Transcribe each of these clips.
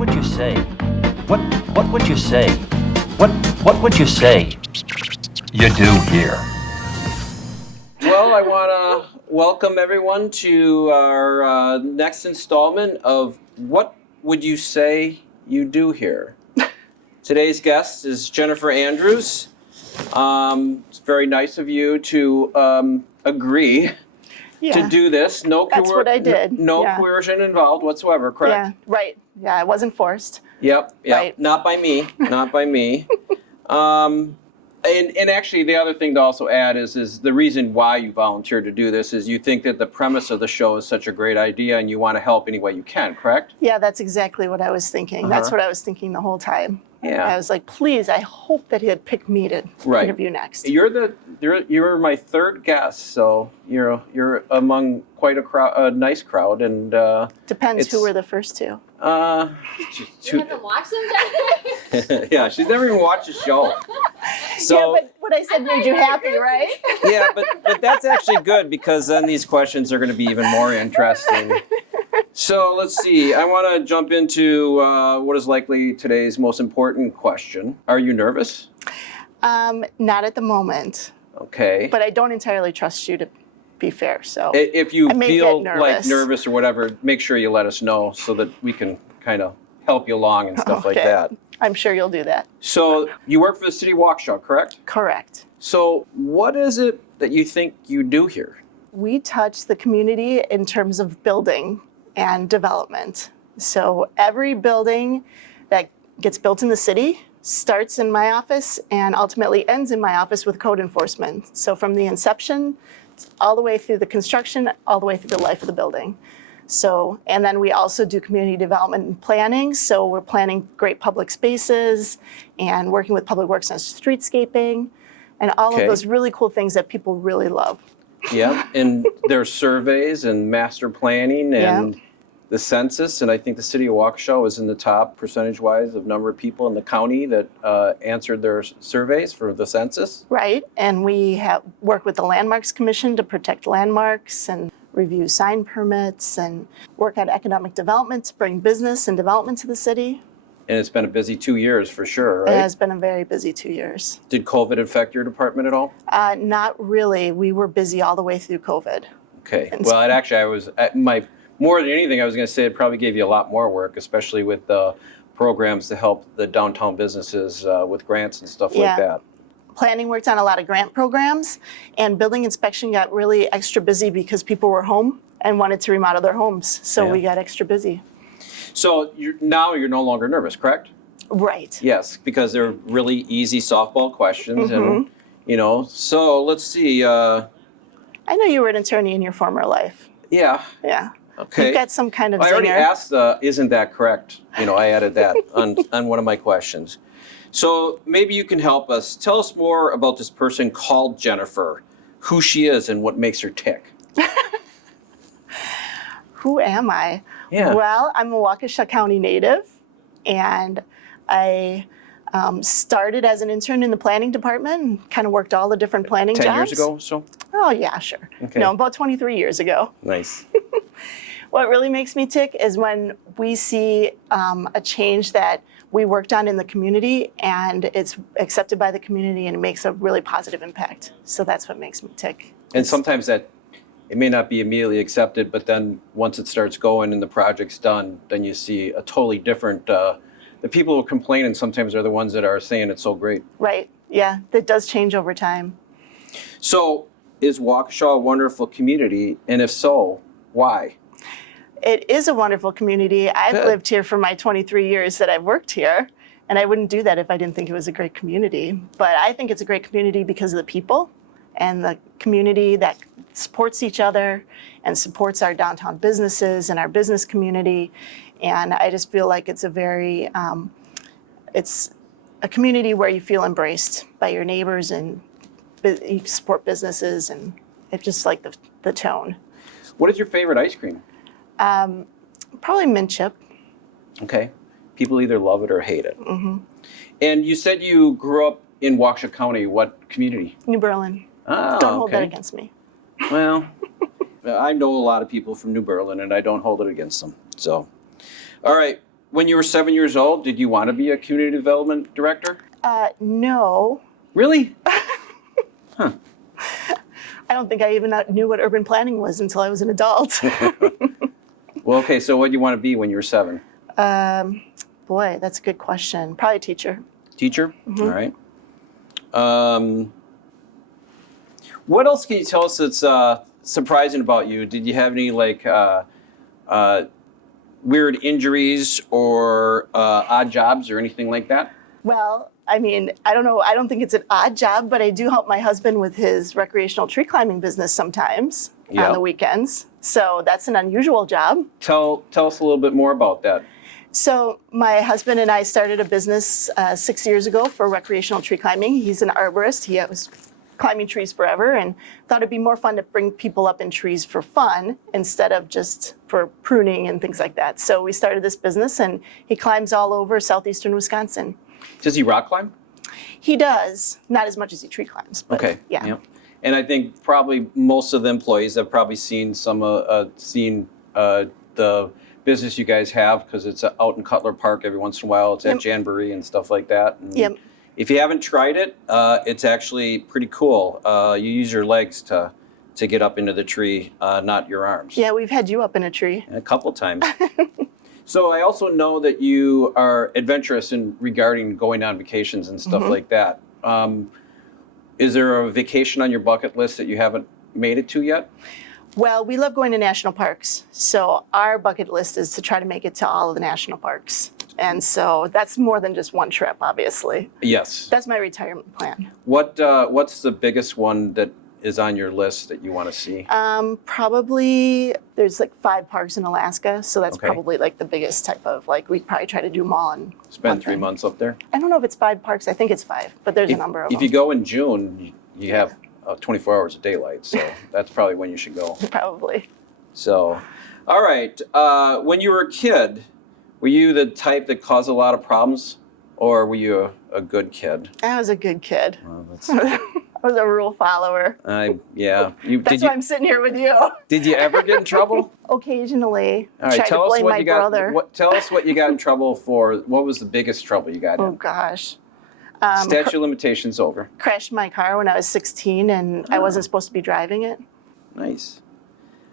would you say? What would you say? What would you say you do here? Well, I want to welcome everyone to our next installment of What Would You Say You Do Here? Today's guest is Jennifer Andrews. It's very nice of you to agree to do this. That's what I did. No coercion involved whatsoever, correct? Yeah, right. Yeah, I wasn't forced. Yep. Right. Not by me. Not by me. And actually, the other thing to also add is the reason why you volunteered to do this is you think that the premise of the show is such a great idea and you want to help any way you can, correct? Yeah, that's exactly what I was thinking. That's what I was thinking the whole time. Yeah. I was like, please, I hope that he'd pick me to interview next. You're my third guest, so you're among quite a nice crowd, and Depends who were the first two. You haven't watched them, Jennifer? Yeah, she's never even watched the show. So Yeah, but what I said made you happy, right? yeah, but that's actually good because then these questions are going to be even more interesting. So let's see. I want to jump into what is likely today's most important question. Are you nervous? Not at the moment, Okay. but I don't entirely trust you, to be fair. So If you I may feel get like nervous. nervous or whatever, make sure you let us know so that we can kind of help you along and stuff like Okay. that. I'm sure you'll do that. So you work for the City of Waukesha, correct? Correct. So what is it that you think you do here? We touch the community in terms of building and development. So every building that gets built in the city starts in my office and ultimately ends in my office with code enforcement. So from the inception all the way through the construction, all the way through the life of the building. So, and then we also do community development and planning. So we're planning great public spaces and working with Public Works on streetscaping and all Okay. of those really cool things that people really love. Yeah, and there's surveys and master planning and Yeah. the census, and I think the City of Waukesha was in the top percentage-wise of number of people in the county that answered their surveys for the census. Right, and we have worked with the Landmarks Commission to protect landmarks and review sign permits and work on economic development to bring business and development to the city. And it's been a busy 2 years for sure, It right? has been a very busy 2 years. Did COVID affect your department at all? Not really. We were busy all the way through COVID. Okay. And Well, it actually, I was at more than anything, I was going to say it probably gave you a lot more work, especially with the programs to help the downtown businesses with grants and stuff like Yeah. that. Planning worked on a lot of grant programs, and building inspection got really extra busy because people were home and wanted to remodel their homes. So Yeah. we got extra busy. So now you're no longer nervous, correct? Right. Yes, because they're really easy softball questions, Mm-hmm. and so let's see. I know you were an attorney in your former life. Yeah. Yeah. Okay. You've got some kind of I already zinger. asked the "Isn't that correct?" I added that on one of my questions. So maybe you can help us. Tell us more about this person called Jennifer, who she is, and what makes her tick. Who am I? Yeah. Well, I'm a Waukesha County native, and I started as an intern in the planning department and kind of worked all the different planning 10 jobs. years ago, so Oh, yeah, sure. Okay. No, about 23 years ago. nice. What really makes me tick is when we see a change that we worked on in the community and it's accepted by the community and it makes a really positive impact. So that's what makes me tick. And sometimes that it may not be immediately accepted, but then once it starts going and the project's done, then you see a totally different. The people who complain and sometimes are the ones that are saying it's so great. Right. Yeah, that does change over time. So is Waukesha a wonderful community? And if so, why? It is a wonderful community. I've Good. lived here for my 23 years that I've worked here, and I wouldn't do that if I didn't think it was a great community. But I think it's a great community because of the people and the community that supports each other and supports our downtown businesses and our business community. And I just feel like it's it's a community where you feel embraced by your neighbors and you support businesses, and it's just like the tone. What is your favorite ice cream? Probably mint chip. Okay. People either love it or hate it. Mm-hmm. And you said you grew up in Waukesha County. What community? New Berlin. Ah, Don't hold that okay. against me. Well, I know a lot of people from New Berlin, and I don't hold it against them. So, all right. when you were 7 years old, did you want to be a community development director? No, Really? I don't think I even knew what urban planning was until I was an adult. Well, okay, so what did you want to be when you were 7? Boy, that's a good question. Probably a teacher. Teacher? All right. What else can you tell us that's surprising about you? Did you have any like weird injuries or odd jobs or anything like that? Well, I mean, I don't know. I don't think it's an odd job, but I do help my husband with his recreational tree climbing business sometimes Yeah. on the weekends. So that's an unusual job. Tell us a little bit more about that. So my husband and I started a business 6 years ago for recreational tree climbing. He's an arborist. He was climbing trees forever and thought it'd be more fun to bring people up in trees for fun instead of just for pruning and things like that. So we started this business and he climbs all over southeastern Wisconsin. Does he rock climb? He does, not as much as he tree climbs, but Okay. yeah. Yep. And I think probably most of the employees have probably seen the business you guys have because it's out in Cutler Park every once in a while. It's at Janbury and stuff like that. And Yep. if you haven't tried it, it's actually pretty cool. You use your legs to get up into the tree, not your arms. Yeah, we've had you up in a tree. A couple times. So I also know that you are adventurous in regarding going on vacations and stuff like that. Is there a vacation on your bucket list that you haven't made it to yet? Well, we love going to national parks. So our bucket list is to try to make it to all of the national parks. And so that's more than just one trip, obviously. Yes. That's my retirement plan. What's the biggest one that is on your list that you want to see? Probably there's like 5 parks in Alaska. So that's Okay. probably like the biggest type of, like, we probably try to do them all in Spend one 3 thing. months up there. I don't know if it's 5 parks. I think it's 5, but there's a number of If them. you go in June, you have 24 hours of daylight, so that's probably when you should go. Probably. So, all right. When you were a kid, were you the type that caused a lot of problems, or were you a good kid? I was a good kid. Well, that's, I was a rule follower. yeah. That's why I'm sitting here with you. Did you ever get in trouble? Occasionally, All right. try to blame my you got. brother. Tell us what you got in trouble for. What was the biggest trouble you got Oh in? gosh. Statute of limitations over. Crashed my car when I was 16 and I wasn't supposed to be driving it. Nice.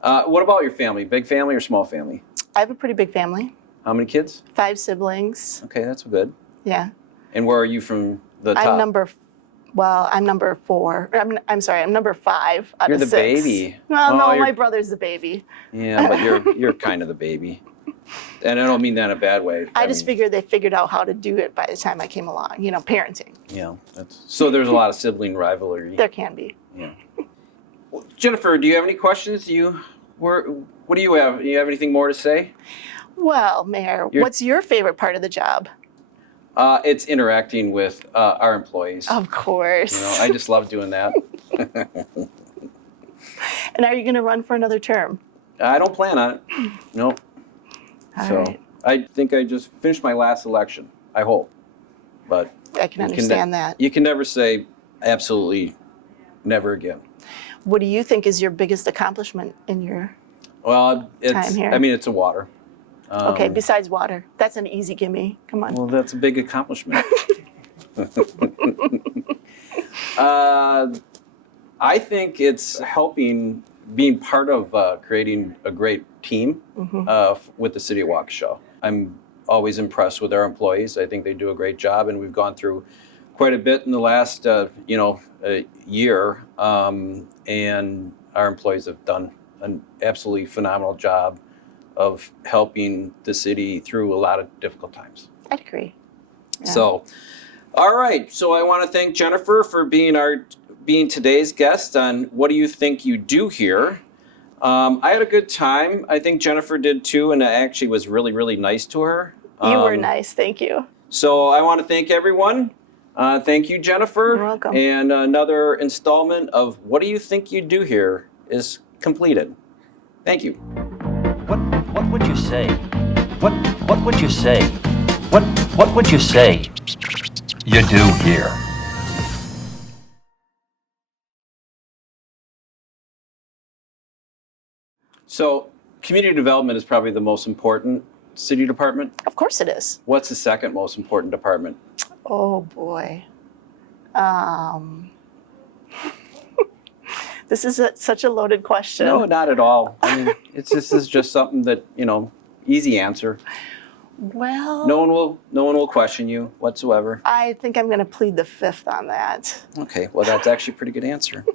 What about your family? Big family or small family? I have a pretty big family, How many kids? 5 siblings. Okay, that's good. Yeah. And where are you from the top? I'm number 4. I'm sorry, I'm number 5 out You're of the 6. baby. Well, Oh, no, you're- my brother's the baby. Yeah, but you're kind of the baby. And I don't mean that in a bad way. I just mean, figured they figured out how to do it by the time I came along. You know, parenting. Yeah, so there's a lot of sibling rivalry. There can be. Yeah. Jennifer, do you have any questions? What do you have? Do you have anything more to say? Well, Mayor, You're- what's your favorite part of the job? It's interacting with our employees. Of course. You know, I just love doing that. And are you going to run for another term? I don't plan on it. Nope. All So right. I think I just finished my last election. I hope, but I can you understand that. You can never say absolutely never again. What do you think is your biggest accomplishment in your? Well, Time here. I mean, it's a water. Okay, besides water, that's an easy gimme. Come on. Well, that's a big accomplishment. I think it's helping being part of creating a great team with the City of Waukesha. I'm always impressed with our employees. I think they do a great job, and we've gone through quite a bit in the last year, and our employees have done an absolutely phenomenal job of helping the city through a lot of difficult times. I'd agree. Yeah. So, all right. So I want to thank Jennifer for being today's guest on What Do You Think You Do Here? I had a good time. I think Jennifer did too, and I actually was really, really nice to her. You were nice. Thank you. So I want to thank everyone. Thank you, Jennifer. You're welcome. And another installment of What Do You Think You Do Here is completed. Thank you. What would you say? What would you say? What would you say you do here? So community development is probably the most important city department? Of course it is. What's the second most important department? Oh boy. This is such a loaded question. No, not at all. I mean, this is just something that, easy answer. Well, No one will question you whatsoever. I think I'm going to plead the fifth on that. Okay, well, that's actually a pretty good answer.